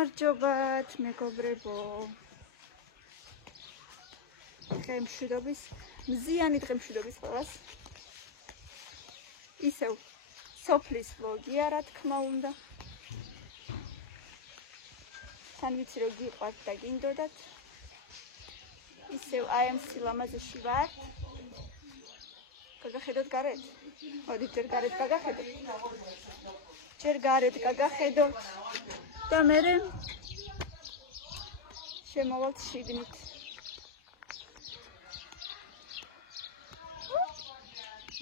გამარჯობათ, მეგობრებო. დღემშვიდობის, მზიანი დღემშვიდობის ყველას. ისევ სოფლის ვლოგია, რა თქმა უნდა. თან ვიცი რომ გიყვართ და გინდოდათ. ისევ აი ამ სილამაზეში ვარ. გაგახედოთ გარეთ? მოდი ჯერ გარეთ გაგახედოთ. ჯერ გარეთ გაგახედოთ და მერე შემოვალთ შიგნით.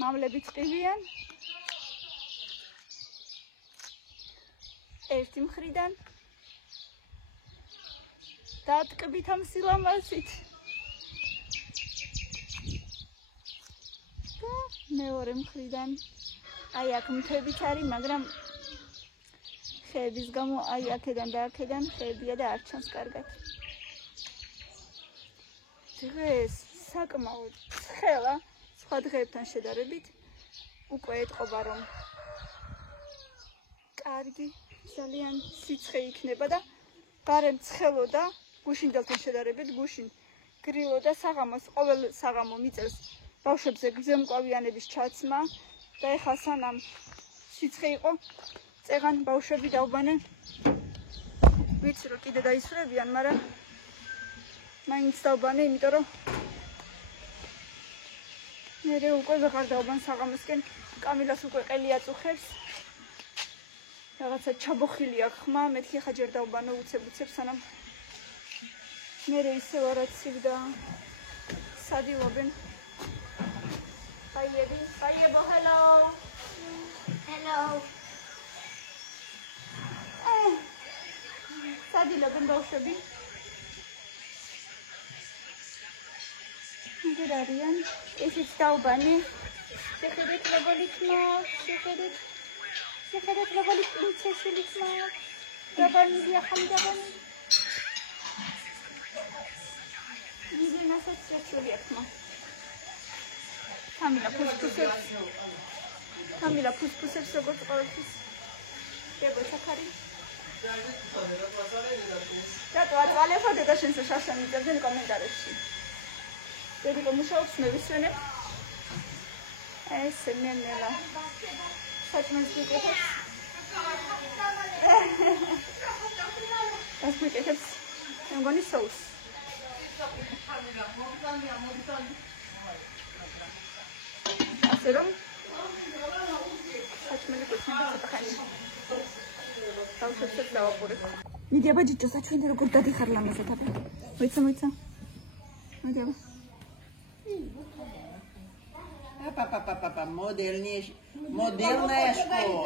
მამლები წივიან. ერთი მხრიდან დატკბით ამ სილამაზით. და მეორე მხრიდან აი აქ მთებიც არის, მაგრამ ხეების გამო აი აქედან და აქედან ხეებია და არ ჩანს კარგად. დღეს საკმაოდ ცხელა, სხვა დღეებთან შედარებით უკვე ეტყობა რომ კარგი ძალიან სიცხე იქნება და გარემ ცხელო და გუშინდელთან შედარებით გუშინ გრილო და საღამოს ყოველ საღამო მიწევს ბავშვებზე გზემკვავიანების ჩაცმა და ეხლა სანამ სიცხე იყო წეღან ბავშვები დაუბანე. ვიცი რომ კიდე დაისვრებიან, მაგრამ მაინც დაუბანე, იმიტომ რომ მერე უკვე ვეღარ დაუბან საღამოსკენ. კამილას უკვე ყელი აწუხებს. რაღაცა ჩაბოხილი აქვს ხმა, მეთქი ხა ჯერ დაუბანო უცებ სანამ მერე ისევ არაცივ და სადილობენ. Bye-bye, hello. Hello. სადილობენ ბავშვები. მგერ არიან. ესეც დაუბანი. შეხედეთ როგორ იქნა, შეხედეთ როგორ პრინცესული იქნა. დაბანია ხამდაბანი. მიზენ ასოციაციული ახმა. Camila ფუსფუსებს როგორც ყოველთვის. გეგო საკარი. რატო აწვალებოდე და შენს შაშანი წერდნენ კომენტარებში. დედიკო მუშაობს მე ვისვენებ. ეს ნენელა. საჭმელს გიკეთებს. ეს გიკეთებს. მეგონი соус. რომ საჭმელი გოცნება ხანი. დავშევსებ დავაყურებ. მიდი აბა ჯიჯო საჩვენე როგორ დადიხარ ლამაზად აბა. მოიცა. მიდი აბა. Папа, модельная школа.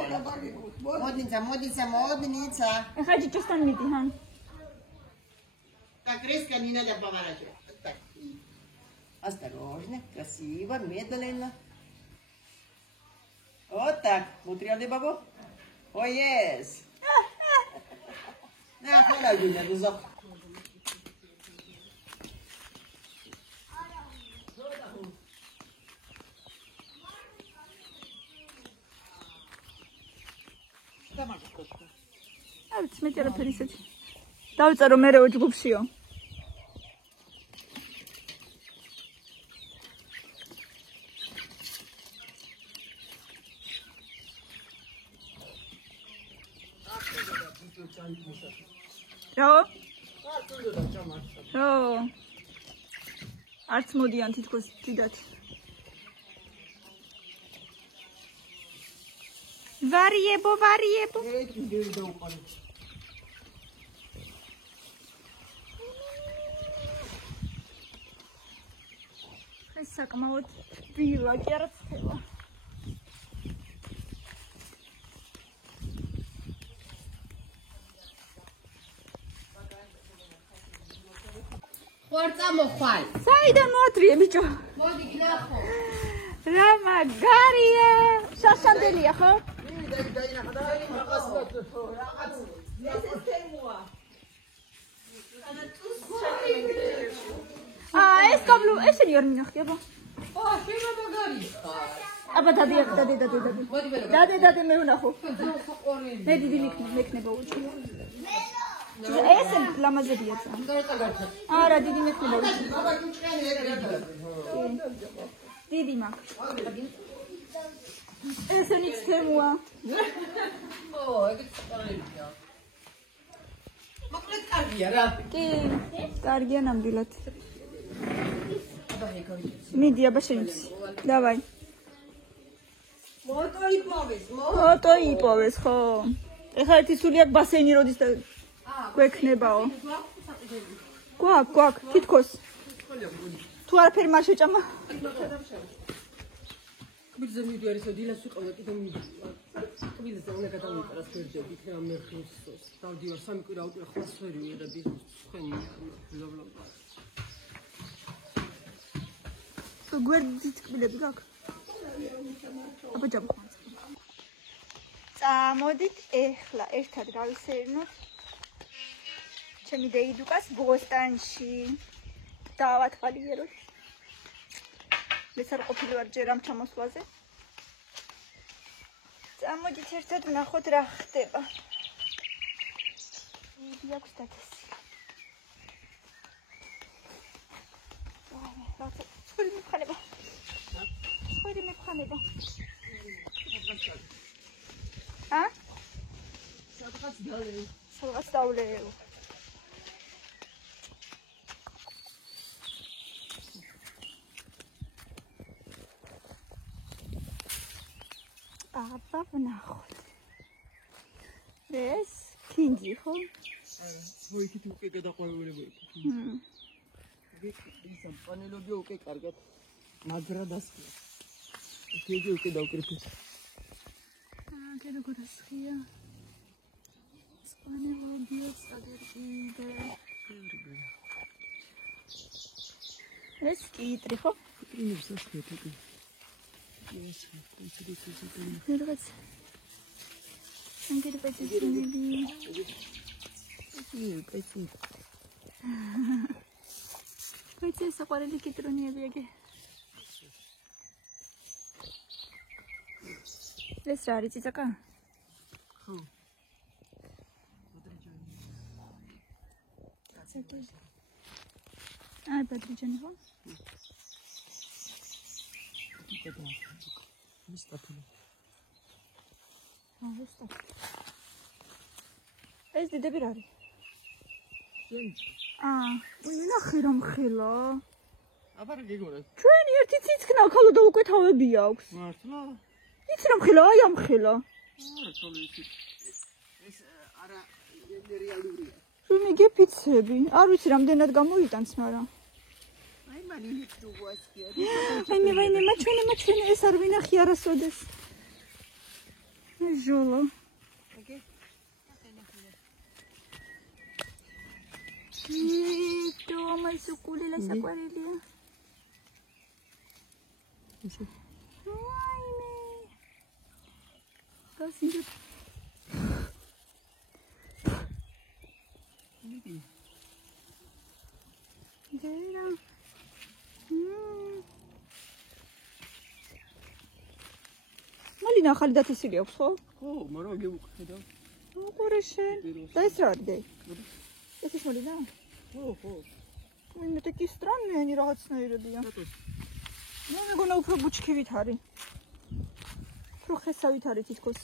Модница. Ეხა ჯიჯოსთან მიდი, ჰა. Как резко не надо поворачивать. Так. Осторожно, красиво, медленно. Вот так. Мутряный бабу. О, yes. На, холодный на дузок. არც მე არაფერი ისეთი. დავწერო მე რო ჯგუფშიო. რა? არც მოდიან თითქოს დიდად. ვარიებო. ეს საკმაოდ ვილა კი არა ცელა. ხორცა მოხვალ. საიდან მოადრიე ბიჭო? მოდი გნახო. რა მაგარია. შაშანდელია ხო? ეს კაბლო ესენი არ მინახი აბა. შენ მაგარი ხარ. აბა დადი. მე ვნახო. მე დიდი მექნება უჭი. ეს ლამაზებია ცა. არა, დიდი მექნება. დიდი მაქვს. ესენი ცემოა. ეგეც წარებია. მოკლედ კარგია რა. კი, კარგია ნამდვილად. მიდი აბა შენც. დავაი. მოტო იპოვეს, ხო? ეხლა ერთი სული აქ ბასეინი როდის გვექნებაო. გვაქვს, თითქოს. თუ არაფერი მას შეჭამა. Biz de müdür arası değil, asıl olarak da müdür. Biz de ona kadar müdür arası vereceğiz. Bir tane merkezsiz. Daha diyor, sen bir kere aklas veriyor da biz sıkıntı yok. გვერდით კბილები გაქვს? აბა ჯამო. წამოდით ეხლა ერთად გავისერნოთ. ჩემი დეიდუკას ბოსტანში. დავათვალიეროთ. ეს არ ყოფილი ვარ ჯერ ამ ჩამოსვლაზე. წამოდით ერთად ვნახოთ რა ხდება. მიდი აქვს დათესი. Sorry, me prends les bons. Hein? Ça va se dauler. Აბა ვნახოთ. ეს კინგი ხო? მოიქით უკვე გადაყვანილები. ის პანელები უკვე კარგად მაგრა დასხია. იგი უკვე დავკრიფეთ. კი როგორ ასხია? პანელები სადერკიდე. ეს კიტრი ხო? კიტრინებს ასხეთ უკვე. ეს რაღაც ანკეტი პეცინები. პეცინი. Uite, să pare de chitronie veche. Vezi, ariți acá? Huh. Ai, Patriciani, ho? Nu stăpână. Nu stăpână. Vezi, de debirare. ნახე რომ ხილა. აბა რა გიგორე? ჩვენი ერთი ციცკნა ხალო და უკვე თავები აქვს. მართლა? იცი რომ ხილა, აი ამ ხილა. არა, თოლე იცი. ეს არა რეალურია. შენ გიფიცები. არ ვიცი რამდენად გამოიტანს, მაგრამ. აი მალინი თუგვასკია. ვაიმე, მაჩვენე, ეს არ ვინახი არასოდეს. ჟოლო. ოკეი. Toma isso culila essa aquarelha. Isso. Ai, me. Assim de. Dera. Malina ხალი დათესილი აქვს ხო? ხო, მაგრამ გეუხედავ. უყურე შენ. და ეს რა არის? ეს ის მალინა? ხო. მე ტეკი სტრანიანი რაღაცნაირებია. მე მეგონა უფრო ბუჩქივით არის. უფრო ხესავით არის თითქოს.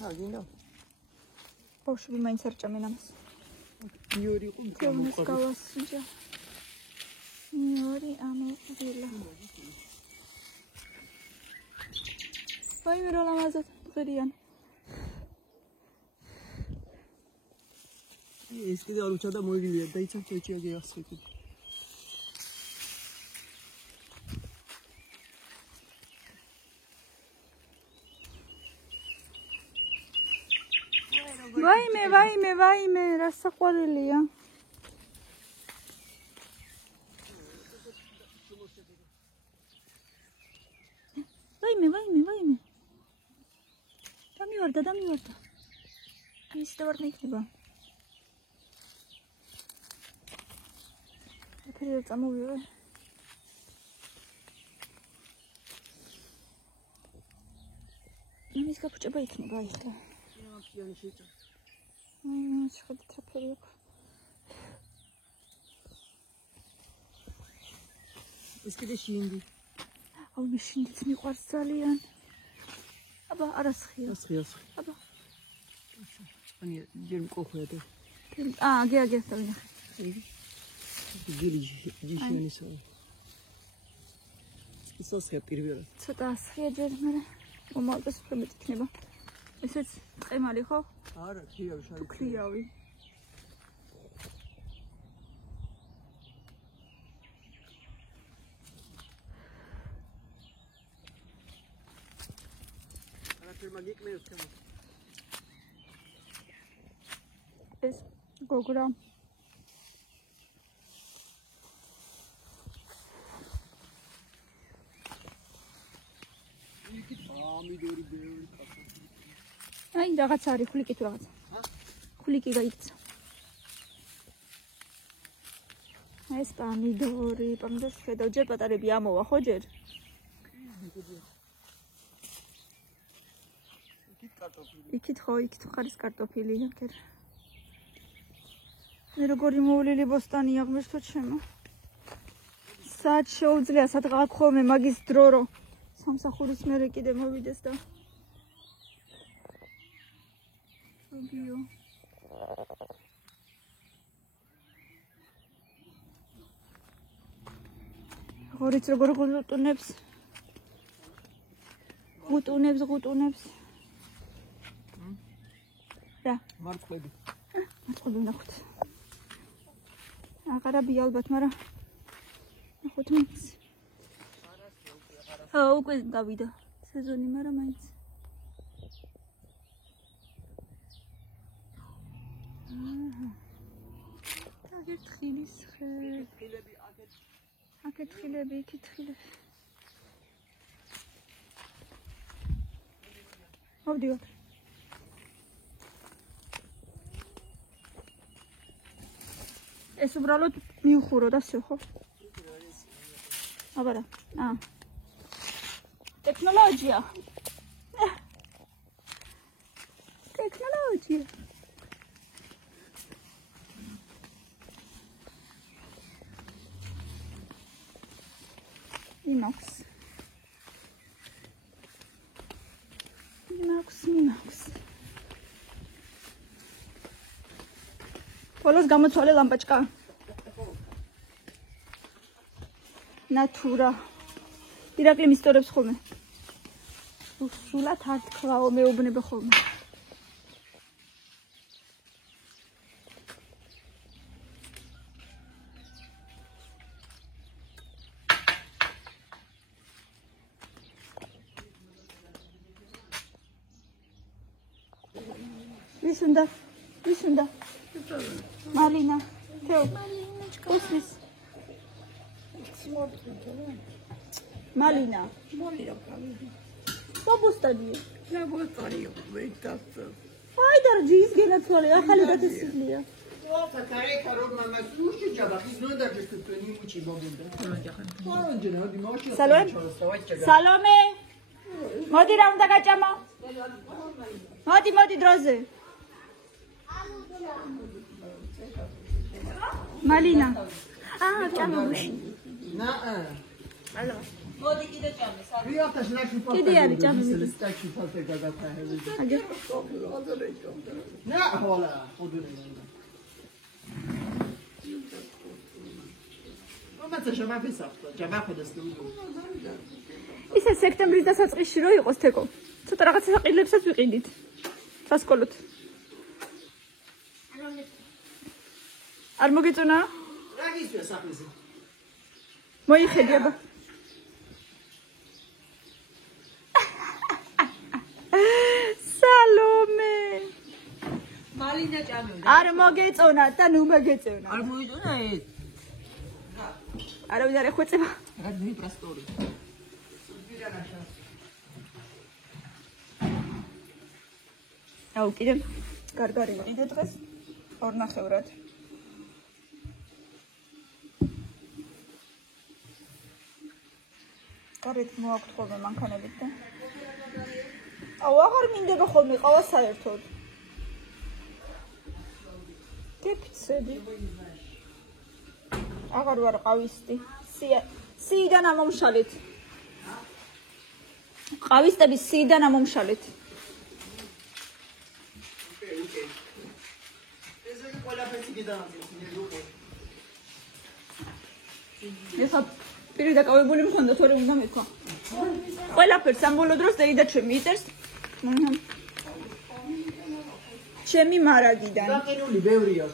გინდა. ბავშვები მაინც არ ჭამენ ამას. მიორი იყო გემოს გავასჯა. მიორი ამოყრილა. ვაიმე რა ლამაზად ღერიან. ეს კიდე არ უჩა და მოიგლია და იცავ ჩეჩია გეახსხეთი. ვაიმე, რა საყვარელია. ვაიმე. დამივარდა. ის და ვარ ნიქნება. აფერი წამოვიღე. იმის გაფუჭება იქნება ახლა. პიონი შეჭა. შეხედეთ რა ფერი აქვს. ეს კიდე შინდი. აუ მე შინდიც მიყვარს ძალიან. აბა არა სხია. სხია. აბა. ani ჯერ მკოხვია და. გია დავინახე. გილი ჯიშიანისა. ისოსია პირველად. ცოტა სხია ჯერ მე მომავდეს უფრო მეტი იქნება. ესეც ტყემალი ხო? არა, ქიავი შარი. ქიავი. ეს გოგრა აი რაღაც არის ხვლიკი თუ რაღაცა ხვლიკი გაიქცა ეს პამიდორი ხედავ ჯერ პატარები ამოვა ხო ჯერ იქით ხო იქით ხარის კარტოფილი აქ მე როგორი მოვლილი ბოსტანია ღმერთო ჩემო სად შეუძლია სად გაქხომე მაგის დრო რომ სამსახურის მერე კიდე მოვიდეს და აბიო ხორიც როგორ ღუტუნებს რა მარწყები ნახოთ აღარაბი ალბათ მაგრამ ნახოთ მაინც ხო უკვე გავიდა სეზონი მაგრამ მაინც აქეთ ხილის ხე აქეთ ხილები იქით ხილები მოვდივარ ეს უბრალოდ მიუხურო და всё ხო? აბარა. ტექნოლოგია. ტექნოლოგია. იმაქვს. ბოლოს გამოცვალე ლამპაჭკა. ნატურა. ირაკლი მისტორებს ხოლმე. სულად არ თქვაო მეუბნება ხოლმე. ვის უნდა? მალინა, თეო. უსმის. მალინა. ბაბუსტადიო. ლაბორატორიო, ვეიტასო. აი და ჯის გენაცვალე, ახალი დაწესილია. Opa, careca, roba, mas puxa, já vai, não dá de tudo, nem muito bom, სალომე. მოდი რა უნდა გაჭამო? მოდი დროზე. მალინა. ჭამო გუში. Alô. მოდი კიდე ჭამე. Რიოთაშ ნაკი ფოტო. კიდე არის ჭამე. სტაკში ფოტო გადაფაები. აგე. ნა, ჰოლა, ხოდური. მომაცა შემაფისახო, ჯამახოდა სტუდიო. ისე სექტემბრის დასაწყისში რო იყოს თეკო. ცოტა რაღაცა საყიდლებსაც ვიყიდით. სასკოლოთ. არ მოგეწონა? რა გიწვია საფლისი? მოიხედი აბა. სალომე. მალინა ჭამეო. არ მოგეწონა და ნუ მოგეწონა. არ მოიწონა ეს. არავის არ ეხვეწება. რა დიმიტრასტორი. აუ კიდე გარგარი ვიყიდე დღეს 2:30. გარეთ მოაქვთ ხოლმე მანქანებით და აუ აღარ მინდება ხოლმე ყავა საერთოდ. გეფიცები. აღარ ვარ ყავისტი. სიიდან ამომშალეთ. ყავისტების სიიდან ამომშალეთ. ეხლა პირი დაკავებული მქონდა, თორე უნდა მეთქვა. ყველაფერს ამ ბოლო დროს დეიდა ჩემი იწერს. ჩემი მარაგიდან. გაყინული ბევრია.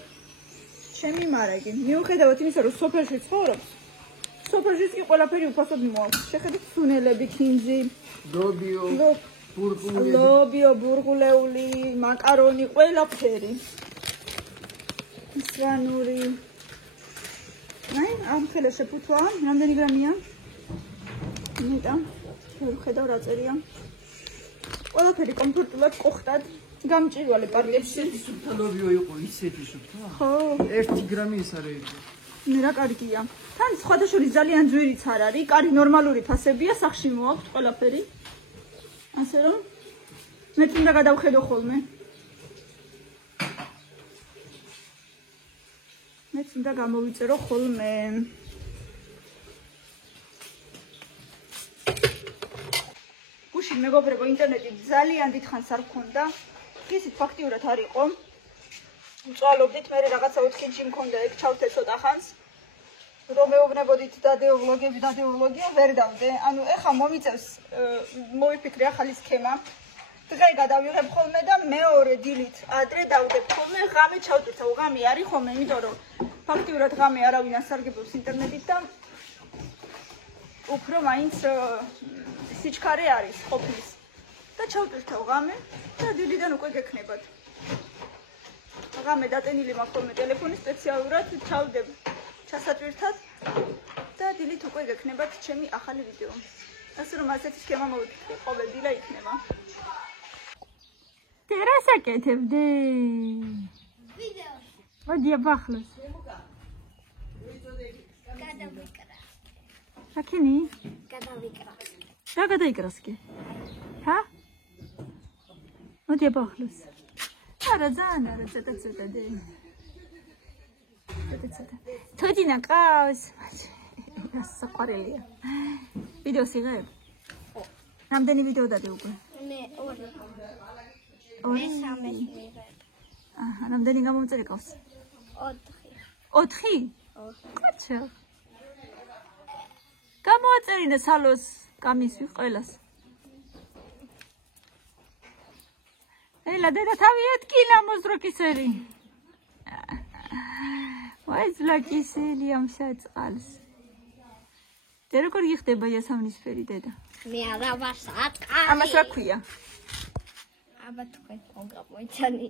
ჩემი მარაგი. მიუხედავად იმისა, რომ სოფელში ცხოვრობს, სოფელშიც კი ყველაფერი უფასოდ მოაქვს. შეხედეთ სუნელები, ქინძი, ლობიო, ბურღულეული, მაკარონი, ყველაფერი. ისრანური. აი, ამ ხელა შეფუთვა, რამდენი გრამია? ნეტა. ვხედავ რა წერია. ყველაფერი კომფორტულად ყოხტად. გამჭირვალე პარკებში. სუფთანოვიო იყო ისეთი სუფთა? ხო. 1 გრამი ის არის. მე რა კარგია. თან სხვადასხვა ძალიან ძვირიც არ არის. კარი ნორმალური ფასებია, სახში მოაქვს ყველაფერი. ასე რომ მეც უნდა გადავხედო ხოლმე. მეც უნდა გამოვიწერო ხოლმე. გუშინ მეგობრებო, ინტერნეტი ძალიან დიდხანს არ მქონდა. ისიც ფაქტიურად არ იყო. მწვალობდით, მე რაღაცა 4G მქონდა, ეგ ჩავთე ცოტა ხანს. რომ მეუბნებოდით დადეო ვლოგია ვერ დავდე. ანუ ეხა მომიწევს, მოვიფიქრე ახალი სქემა. დღე გადავიღებ ხოლმე და მეორე დილით ადრე დავდებ ხოლმე, ღამე ჩავტვირთავ. ღამე არის ხოლმე, იმიტომ რომ ფაქტიურად ღამე არავინ ასარგებლობს ინტერნეტით და უფრო მაინც სიჩქარე არის ყოფნის. და ჩავტვირთავ ღამე და დილიდან უკვე გექნებათ. ღამე დატენილი მაქვს ხოლმე ტელეფონი სპეციალურად, ჩავდებ ჩასატვირთად და დილით უკვე გექნებათ ჩემი ახალი ვიდეო. ასე რომ ასეთი სქემა მოვიფიქრე, ყოველ დილა იქნება. ტერას აკეთებდი? ვიდეოში. მოდი აბახლოს. გადავიკრა. აკინი? გადავიკრა. რა გადაიკრას კი? ჰა? მოდი აბახლოს. არა ძალიან არა, ცოტა დე. თოჯინა ყავს. საყვარელია. ვიდეოს იღებ? რამდენი ვიდეო დადე უკვე? მე 2. ორი. მე 3 ვიღებ. აჰა, რამდენი გამომწერი ყავს? 4. 4? კაცო. გამოაწერინა სალოს გამისვი ყველას. ელა დედა თავი ეთკინა მოზროკისერი. ვაი ზლაკისელი ამ საწყალს. დე როგორ იხდება იასამნისფერი დედა? მე არა ვარ საწყალი. ამას რა ქვია? აბა თქვენ მოგამოიცანი.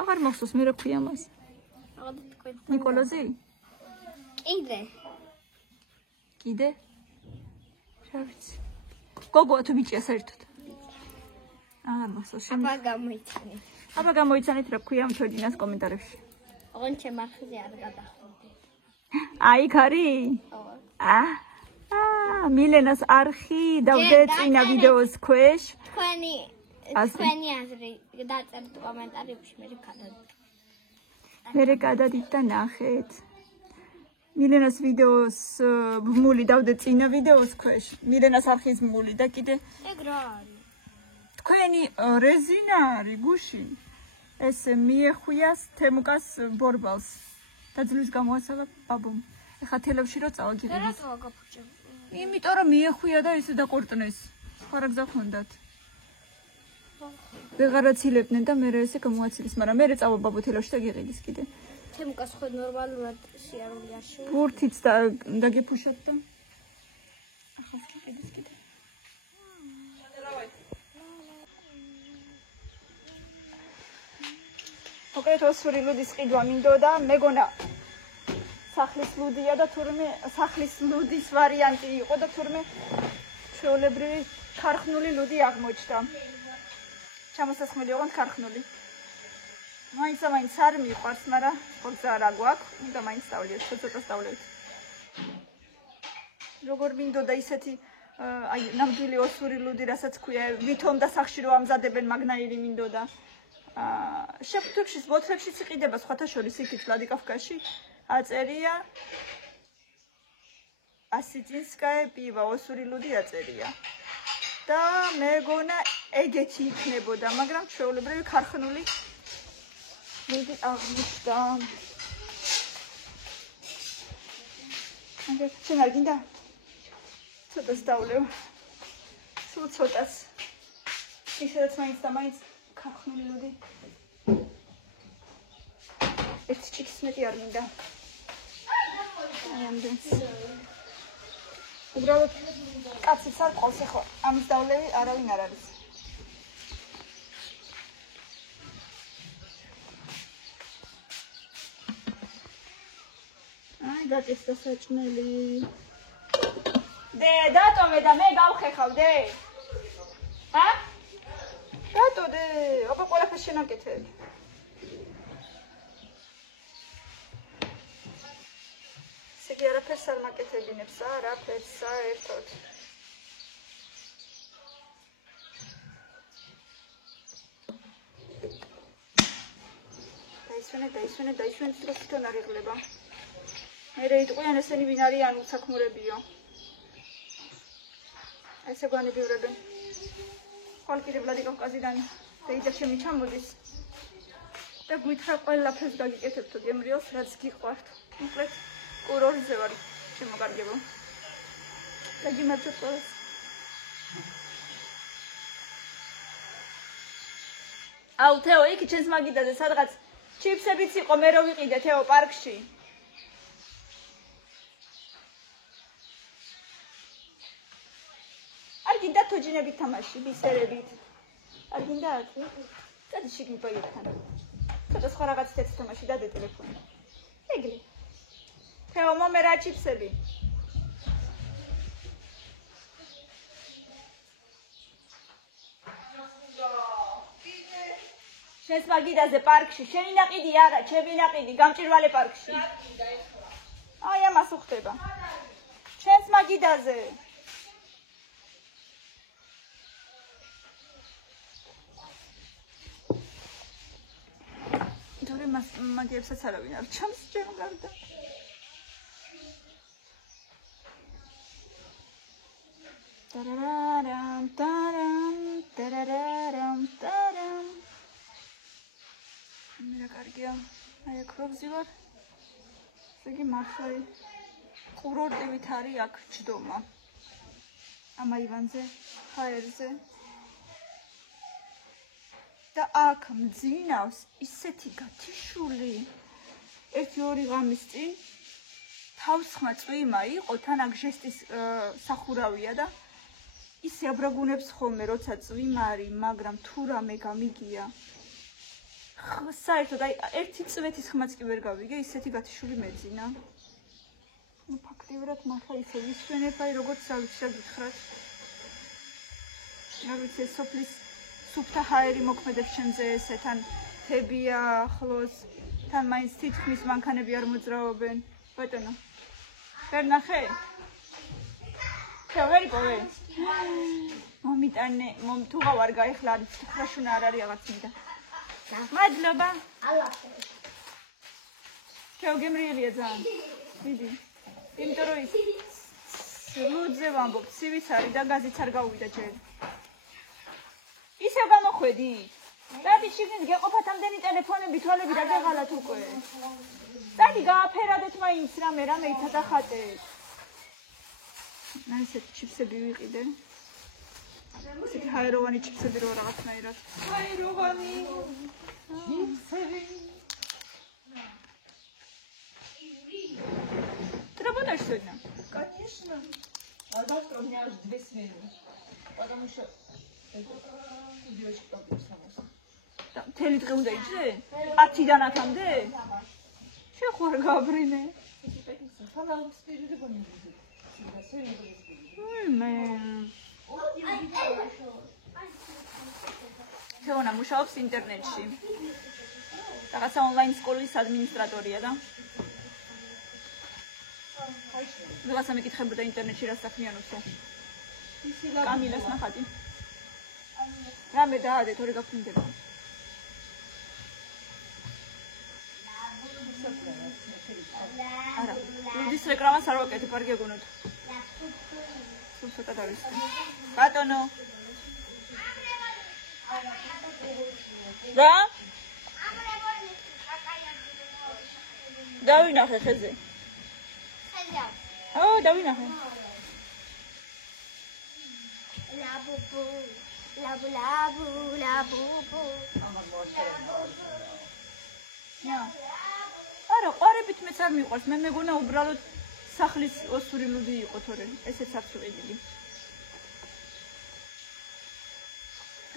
აღარ მახსოვს მე რა ქვია მას. აბა თქვენ. ნიკოლოზი? კიდე? რა ვიცი. გოგოა თუ ბიჭია საერთოდ? აღარ მახსოვს. აბა გამოიცანი. აბა გამოიცანით რა ქვია მთოდინას კომენტარებში. ოღონდ ჩემ არხზე არ გადახვდით. აი იქ არის? მილენას არხი დავდე წინა ვიდეოს ქვეშ. თქვენი აზრი დაწერთ კომენტარებში, მე გადადით და ნახეთ. მილენას ვიდეოს ბმული დავდე წინა ვიდეოს ქვეშ. მილენას არხის ბმული და კიდე ეგ რა არის? თქვენი რეზინა არის გუშინ. ეს მიეხვიას თემუკას ბორბალს. დაძლის გამოასალა ბაბომ. ეხა თელებში რო წავა გიღებთ. რატოა გაფუჭებული? იმიტომ რომ მიეხვია და ისე დაკორტნეს. ხარა გზა ჰქონდათ. ვეღარაცილებდნენ და მე ესე გამოაცილეს, მაგრამ მე წავა ბაბო თელოში და გიყიდის კიდე. თემუკას ხო ნორმალურად სიარული არ შეუძლია. ბურთიც დაგიფუშათ და ახალს გიყიდის კიდე. მოკლედ osuri ლუდის ყიდვა მინდოდა, მეგონა სახლის ლუდია და თურმე სახლის ლუდის ვარიანტი იყო და თურმე ჩვეულებრივი ქარხნული ლუდი აღმოჩნდა. ჩამოსასხმელი ოღონდ ქარხნული. მაინც არ მიყვარს, მაგრამ ხორცა რა გვაქვს, და მაინც დავლიოთ, ცოტა დავლიოთ. როგორ მინდოდა ისეთი აი ნამდვილი ოსური ლუდი, რასაც ქვია, ვითომ და სახში რო ამზადებენ, მაგნაირი მინდოდა. შეფუთებშიც, ბოთლებშიც იყიდება სხვათა შორის იქით ვლადიკავკაზში. აწერია ასიძინსკაია პივა, ოსური ლუდი აწერია. და მეგონა ეგეთი იქნებოდა, მაგრამ ჩვეულებრივი ქარხნული ლუდი აღმოჩნდა. ანგე შენ არ გინდა? ცოტას დავლევ. სულ ცოტას. ისედაც მაინც და მაინც ქარხნული ლუდი. ერთი ჭიქის მეტი არ მინდა. აი ამდენს. უბრალოდ კაციც არ ყავს ახლა. ამის დავლევი არავინ არ არის. აი დაწესდა საჭმელი. დე, დატომე და მე გავხეხავდე. ჰა? რატო დე? აბა ყველაფერს შენაკეთებ. ისე არაფერს არ მაკეთებინებს, არაფერს საერთოდ. დაისვენე, თვითონ არ იღლება. მერე იტყვიან ესენი ვინ არიან უსაქმურებიო. ესე გვანებიურებენ. ხვალ კიდე ვლადიკავკაზიდან დეიდა ჩემი ჩამოდის. და გვითხრა ყველაფერს გაგიკეთებთო გემრიელს, რაც გიყვართ. მოკლედ კურორტზე ვარ შემოგარგებო. და გიმართოთ ყველას. აუ თეო, იქ ჩემს მაგიდაზე სადღაც ჩიფსებიც იყო, მე რო ვიყიდე თეო პარკში. არ გინდა თოჯინებით თამაში, ბისერებით. არ გინდა? წადი შიგნით ბაირთან. ცოტა სხვა რაღაც თეთრ თამაში დადე ტელეფონი. ეგრე. თეო, მომე რა ჩიფსები? შენს მაგიდაზე პარკში, შენი ნაყიდი არა, ჩემი ნაყიდი, გამჭირვალე პარკში. აი ამას უხდება. შენს მაგიდაზე. თორე მაგიებსაც არავინ არ ჩამს ჩემ გარდა. ტარარარამ, ტარამ, ტარარარამ, ტარამ. მე რა კარგია. აი აქ რო ვზივარ. იგი მართლა კურორტივით არის აქ ჯდომა. ამ აივანზე, ჰაერზე. და აქ მძინავს ისეთი გათიშული. 1-2 ღამის წინ თავსხმა წვიმა იყო, თან აქ ჟესტის სახურავია და ისე აბრაგუნებს ხოლმე, როცა წვიმა არის, მაგრამ თუ რამე გამიგია. საერთოდ აი ერთი წვეთის ხმაც კი ვერ გავიგე, ისეთი გათიშული მეძინა. ну ფაქტიურად მართლა ისე ვისვენებ, აი როგორც ავიცი გითხრათ. რა ვიცი, სოფლის სუფთა ჰაერი მოქმედებს ჩემზე ესე, თან თებია ახლოს, თან მაინც თითქმის მანქანები არ მოძრაობენ. ბატონო. ვერ ნახე? შევერი პოვე. მომიტანე, თუ გავარ გაიხლა, არის ხრაშუნა არ არის რაღაც მინდა. მადლობა. ჩაო გემრიელია ძალიან. დიდი. იმიტომ რომ ის ლუდზე ვამბობ, ცივის არის და გაზიც არ გავუვიდა ჯერ. ისევ გამოხვედი. დადი შიგნით გეყოფათ ამდენი ტელეფონები, თვალები და გეღალათ უკვე. დადი გააფერადეთ მაინც რამე ითადახატეთ. ისეთი ჩიფსები ვიყიდე. ისეთი ჰაეროვანი ჩიფსები რო რაღაცნაირად. ჰაეროვანი ჩიფსები. Работаешь сегодня? Конечно. А завтра у меня аж 2 смены. Потому что девочка прописалась. მთელი დღე უნდა იჭრე? 10-დან 10-მდე? შეხوار გაბრინე. თეონა მუშაობს ინტერნეტში. რაღაცა ონლაინ სკოლის ადმინისტრატორია და რაღაცა მეკითხებოდა ინტერნეტში რა საქმიანობსო. კამილას ნახატი. რამე დაადე, თორე გაფრინდება. არა, ლუდის რეკლამას არ ვაკეთებ, არ გეგონოთ. სულ ცოტა დავისწრე. ბატონო. რა? დავინახე ხეზე. დავინახე. არა, ყვარებით მეც არ მიყვარს. მე მეგონა უბრალოდ სახლის ოსური ლუდი იყო თორე. ესეც არ წვეიდილი.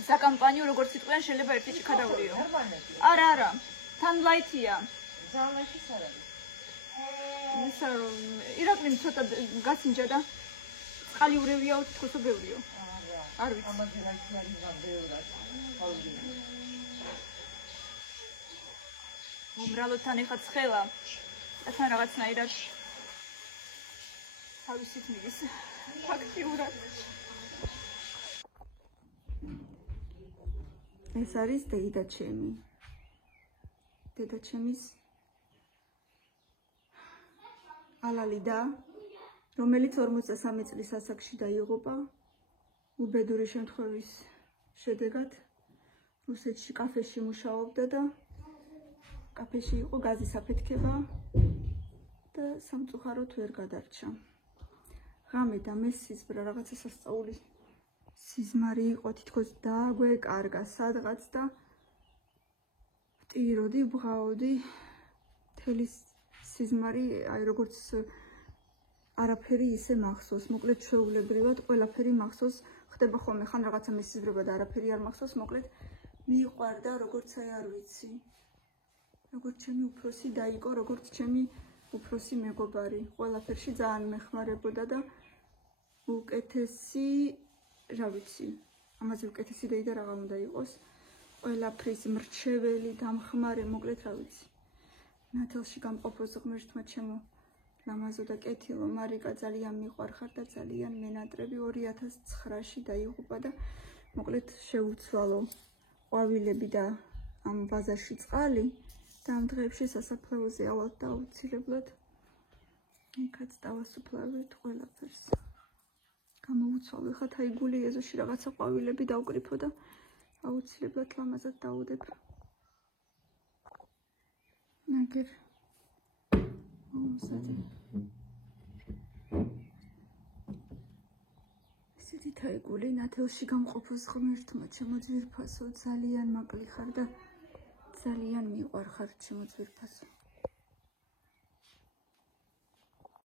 საკამპანიო როგორც იტყვიან შეიძლება ერთი ჭიქა დავლიო. არა, თან ლაითია. ზალაითის არ არის. ისა ირაკლიმ ცოტა გასინჯა და წყალი ურევიაო თქოსო ბევრიო. არ ვიცი. ამაზე რა არის ბევრად. უბრალოდ თან ეხა ცხელა. და თან რაღაცნაირად თავისით მიდის. ფაქტიურად. ეს არის დეიდა ჩემი. დედა ჩემის ალალიდა, რომელიც 43 წლის ასაკში დაიღუპა უბედური შემთხვევის შედეგად. რუსეთში კაფეში მუშაობდა და კაფეში იყო გაზის აფეთქება და სამწუხაროდ ვერ გადარჩა. ღამე და მესიზბრა რაღაცა სასწაული სიზმარი იყო, თითქოს დააგვეკარგა სადღაც და ვტიროდი, ვღაოდი, მთელი სიზმარი, აი როგორც არაფერი ისე მახსოვს, მოკლედ ჩვეულებრივად ყველაფერი მახსოვს, ხდება ხოლმე ხან რაღაცა მესიზბრება და არაფერი არ მახსოვს, მოკლედ მიყვარდა, როგორც აი არ ვიცი. როგორც ჩემი უფროსი დაიყო, როგორც ჩემი უფროსი მეგობარი, ყველაფერში ძალიან მეხმარებოდა და უკეთესი, რა ვიცი, ამაზე უკეთესი დეიდა რაღა უნდა იყოს, ყველაფრის მრჩეველი, დამხმარე, მოკლედ რა ვიცი. ნათელში გამყოფოს ღმერთმა ჩემო ლამაზო და კეთილო მარიკა ძალიან მიყვარხარ და ძალიან მენატრები 2009-ში დაიღუპა და მოკლედ შეუცვალო ყვავილები და ამ ბაზარში წყალი და ამ დღეებში სასაფლაოზე ავალთ და აუცილებლად იქაც დავასუფლავებთ ყველაფერს. გამოვუცვალო, ხა თაიგული ეზოში რაღაცა ყვავილები დავკრიფო და აუცილებლად ლამაზად დავუდებ. ნაგერ ესეთი თაიგული ნათელში გამყოფოს ღმერთმა ჩემო ძვირფასო ძალიან მაკლი ხარ და ძალიან მიყვარხარ ჩემო ძვირფასო.